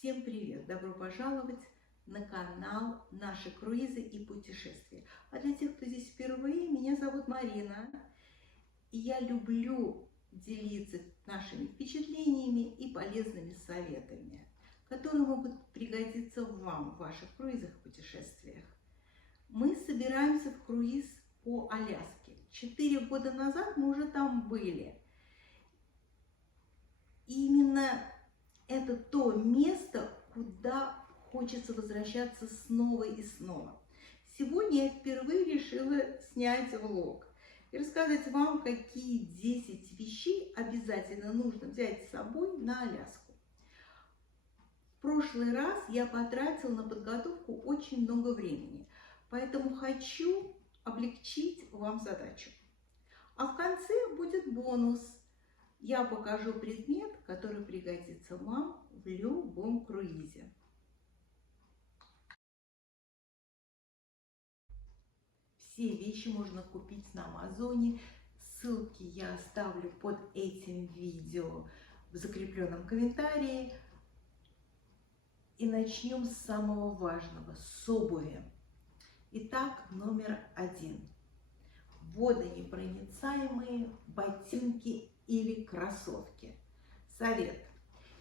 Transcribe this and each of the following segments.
Всем привет! Добро пожаловать на канал «Наши круизы и путешествия». А для тех, кто здесь впервые, меня зовут Марина. И я люблю делиться нашими впечатлениями и полезными советами, которые могут пригодиться вам в ваших круизах и путешествиях. Мы собираемся в круиз по Аляске. 4 года назад мы уже там были. И именно это то место, куда хочется возвращаться снова и снова. Сегодня я впервые решила снять влог и рассказать вам, какие 10 вещей обязательно нужно взять с собой на Аляску. В прошлый раз я потратила на подготовку очень много времени, поэтому хочу облегчить вам задачу. А в конце будет бонус. Я покажу предмет, который пригодится вам в любом круизе. Все вещи можно купить на Амазоне. Ссылки я оставлю под этим видео в закрепленном комментарии. И начнем с самого важного, с обуви. Итак, номер 1. Водонепроницаемые ботинки или кроссовки. Совет.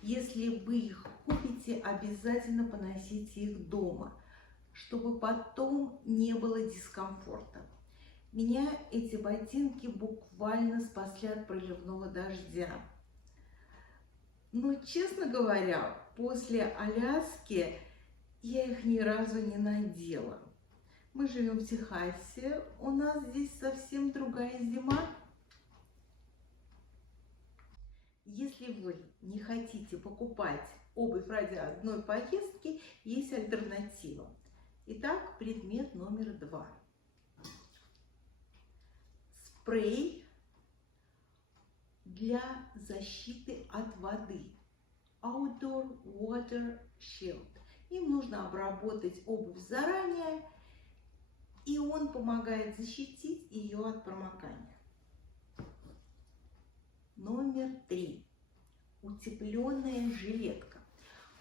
Если вы их купите, обязательно поносите их дома, чтобы потом не было дискомфорта. Меня эти ботинки буквально спасли от проливного дождя. Но, честно говоря, после Аляски я их ни разу не надела. Мы живем в Техасе, у нас здесь совсем другая зима. Если вы не хотите покупать обувь ради одной поездки, есть альтернатива. Итак, предмет номер 2. Спрей для защиты от воды. Outdoor Water Shield. Им нужно обработать обувь заранее, и он помогает защитить ее от промокания. Номер 3. Утепленная жилетка.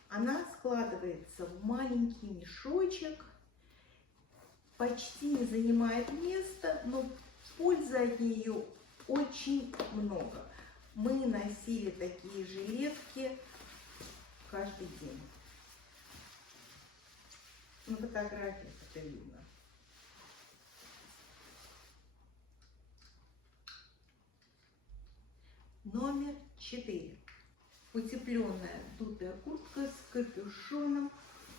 Она складывается в маленький мешочек, почти не занимает места, но пользы от нее очень много. Мы носили такие жилетки каждый день. На фотографиях это видно. Номер 4. Утепленная дутая куртка с капюшоном.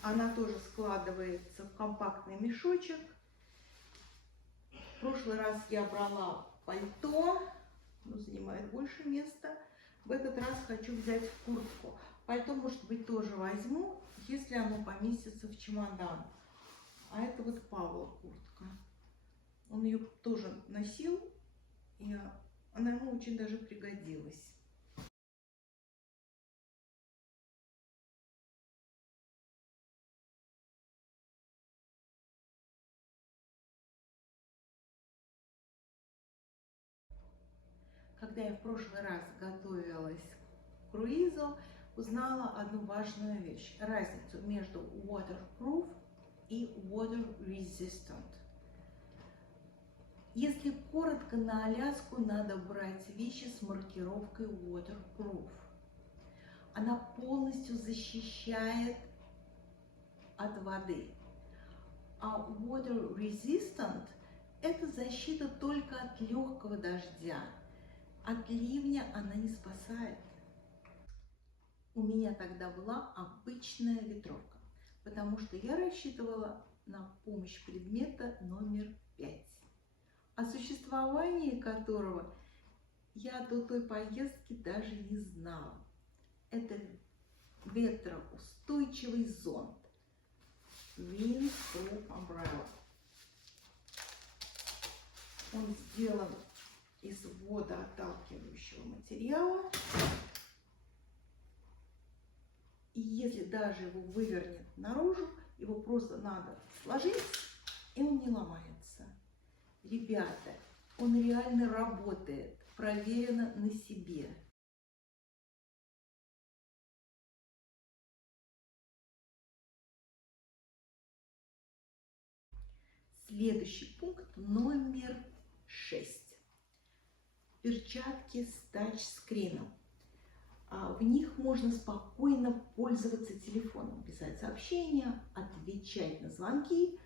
Она тоже складывается в компактный мешочек. В прошлый раз я брала пальто, но занимает больше места. В этот раз хочу взять куртку. Пальто, может быть, тоже возьму, если оно поместится в чемодан. А это вот Павла куртка. Он ее тоже носил, и она ему очень даже пригодилась. Когда я в прошлый раз готовилась к круизу, узнала одну важную вещь. Разницу между waterproof и water resistant. Если коротко, на Аляску надо брать вещи с маркировкой waterproof. Она полностью защищает от воды. А water resistant – это защита только от легкого дождя. От ливня она не спасает. У меня тогда была обычная ветровка, потому что я рассчитывала на помощь предмета номер 5, о существовании которого я до той поездки даже не знала. Это ветроустойчивый зонт Windproof Umbrella. Он сделан из водоотталкивающего материала. И если даже его вывернет наружу, его просто надо сложить, и он не ломается. Ребята, он реально работает, проверено на себе. Следующий пункт номер 6. Перчатки с тачскрином. В них можно спокойно пользоваться телефоном, писать сообщения, отвечать на звонки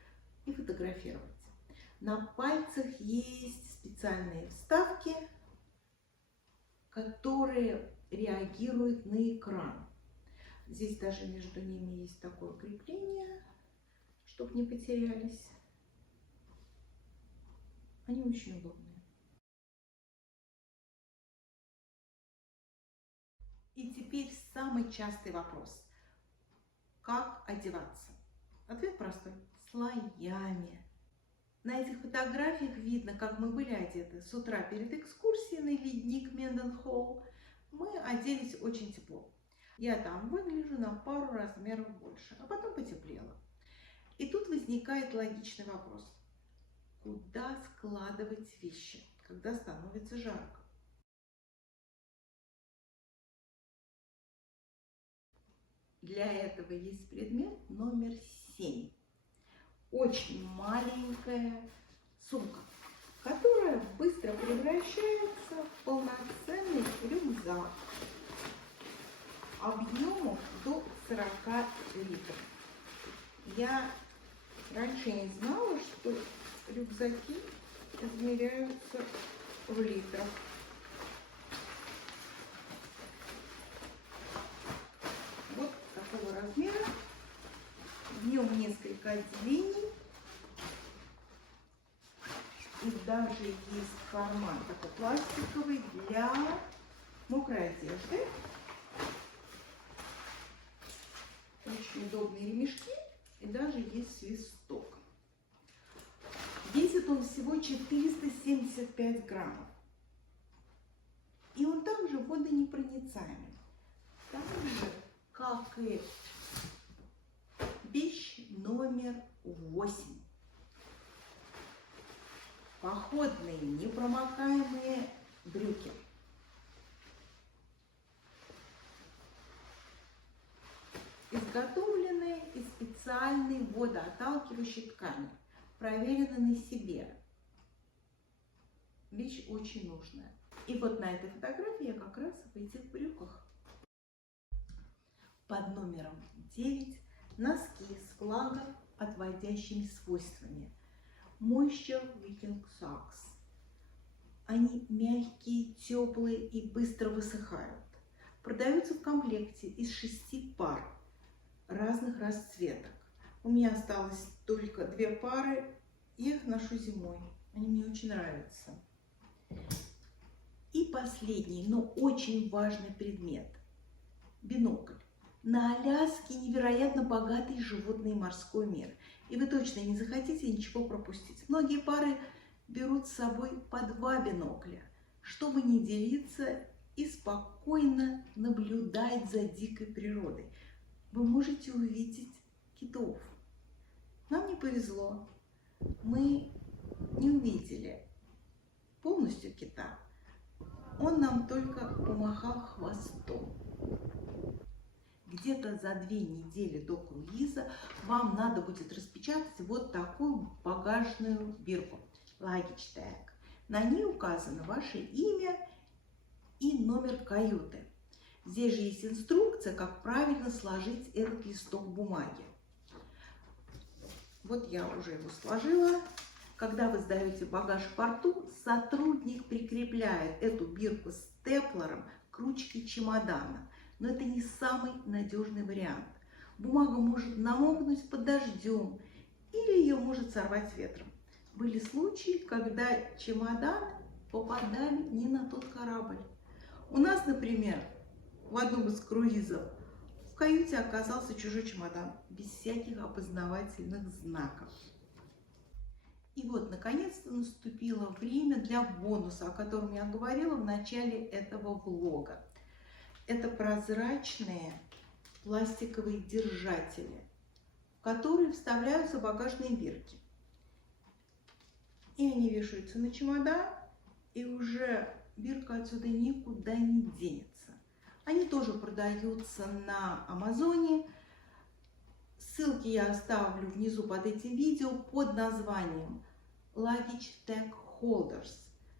и фотографировать. На пальцах есть специальные вставки, которые реагируют на экран. Здесь даже между ними есть такое крепление, чтобы не потерялись. Они очень удобные. И теперь самый частый вопрос. Как одеваться? Ответ простой. Слоями. На этих фотографиях видно, как мы были одеты с утра перед экскурсией на ледник Менденхолл. Мы оделись очень тепло. Я там выгляжу на пару размеров больше, а потом потеплело. И тут возникает логичный вопрос. Куда складывать вещи, когда становится жарко? Для этого есть предмет номер 7. Очень маленькая сумка, которая быстро превращается в полноценный рюкзак объемом до 40 литров. Я раньше не знала, что рюкзаки измеряются в литрах. Вот такого размера. В нем несколько отделений. И даже есть карман такой пластиковый для мокрой одежды. Очень удобные ремешки. И даже есть свисток. Весит он всего 475 граммов. И он также водонепроницаемый. Так же, как и вещь номер 8. Походные непромокаемые брюки. Изготовленные из специальной водоотталкивающей ткани. Проверены на себе. Вещь очень нужная. И вот на этой фотографии я как раз в этих брюках. Под номером 9 носки с влагоотводящими свойствами. Moisture Wicking Socks. Они мягкие, теплые и быстро высыхают. Продаются в комплекте из 6 пар разных расцветок. У меня осталось только 2 пары, я их ношу зимой. Они мне очень нравятся. И последний, но очень важный предмет – бинокль. На Аляске невероятно богатый животный и морской мир. И вы точно не захотите ничего пропустить. Многие пары берут с собой по 2 бинокля, чтобы не делиться и спокойно наблюдать за дикой природой. Вы можете увидеть китов. Нам не повезло. Мы не увидели полностью кита. Он нам только помахал хвостом. Где-то за 2 недели до круиза вам надо будет распечатать вот такую багажную бирку. Luggage tag. На ней указано ваше имя и номер каюты. Здесь же есть инструкция, как правильно сложить этот листок бумаги. Вот я уже его сложила. Когда вы сдаете багаж в порту, сотрудник прикрепляет эту бирку степлером к ручке чемодана. Но это не самый надежный вариант. Бумага может намокнуть под дождем или ее может сорвать ветром. Были случаи, когда чемоданы попадали не на тот корабль. У нас, например, в одном из круизов в каюте оказался чужой чемодан, без всяких опознавательных знаков. И вот, наконец-то, наступило время для бонуса, о котором я говорила в начале этого влога. Это прозрачные пластиковые держатели, в которые вставляются багажные бирки. И они вешаются на чемодан, и уже бирка отсюда никуда не денется. Они тоже продаются на Амазоне. Ссылки я оставлю внизу под этим видео под названием Luggage Tag Holders.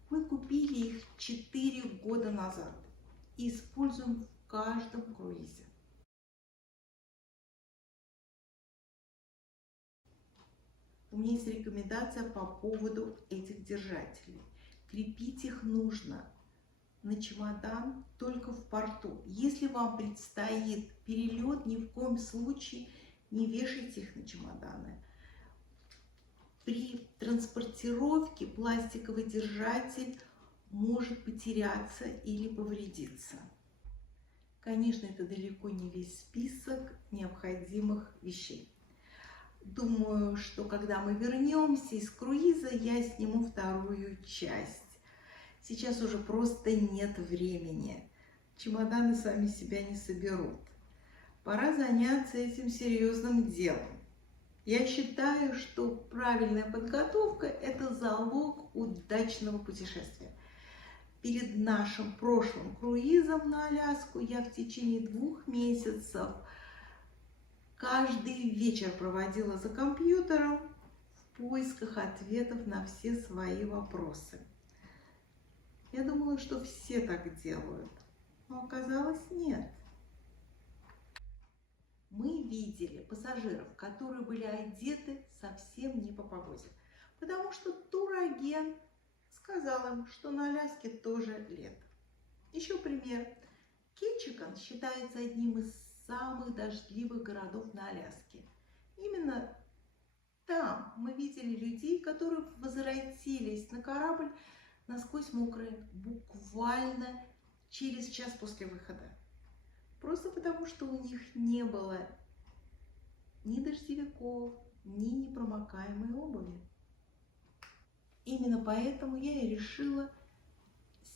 Мы купили их 4 года назад и используем в каждом круизе. У меня есть рекомендация по поводу этих держателей. Крепить их нужно на чемодан только в порту. Если вам предстоит перелет, ни в коем случае не вешайте их на чемоданы. При транспортировке пластиковый держатель может потеряться или повредиться. Конечно, это далеко не весь список необходимых вещей. Думаю, что когда мы вернемся из круиза, я сниму вторую часть. Сейчас уже просто нет времени. Чемоданы сами себя не соберут. Пора заняться этим серьезным делом. Я считаю, что правильная подготовка – это залог удачного путешествия. Перед нашим прошлым круизом на Аляску я в течение 2 месяцев каждый вечер проводила за компьютером в поисках ответов на все свои вопросы. Я думала, что все так делают, но оказалось нет. Мы видели пассажиров, которые были одеты совсем не по погоде, потому что турагент сказал им, что на Аляске тоже лето. Еще пример. Кетчикан считается одним из самых дождливых городов на Аляске. Именно там мы видели людей, которые возвратились на корабль насквозь мокрые буквально через час после выхода. Просто потому, что у них не было ни дождевиков, ни непромокаемой обуви. Именно поэтому я и решила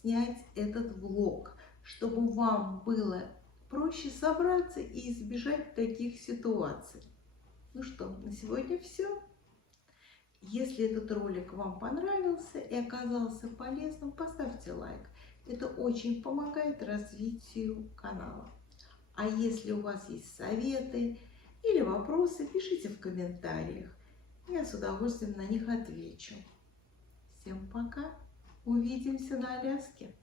снять этот влог, чтобы вам было проще собраться и избежать таких ситуаций. Ну что, на сегодня все. Если этот ролик вам понравился и оказался полезным, поставьте лайк. Это очень помогает развитию канала. А если у вас есть советы или вопросы, пишите в комментариях. Я с удовольствием на них отвечу. Всем пока! Увидимся на Аляске!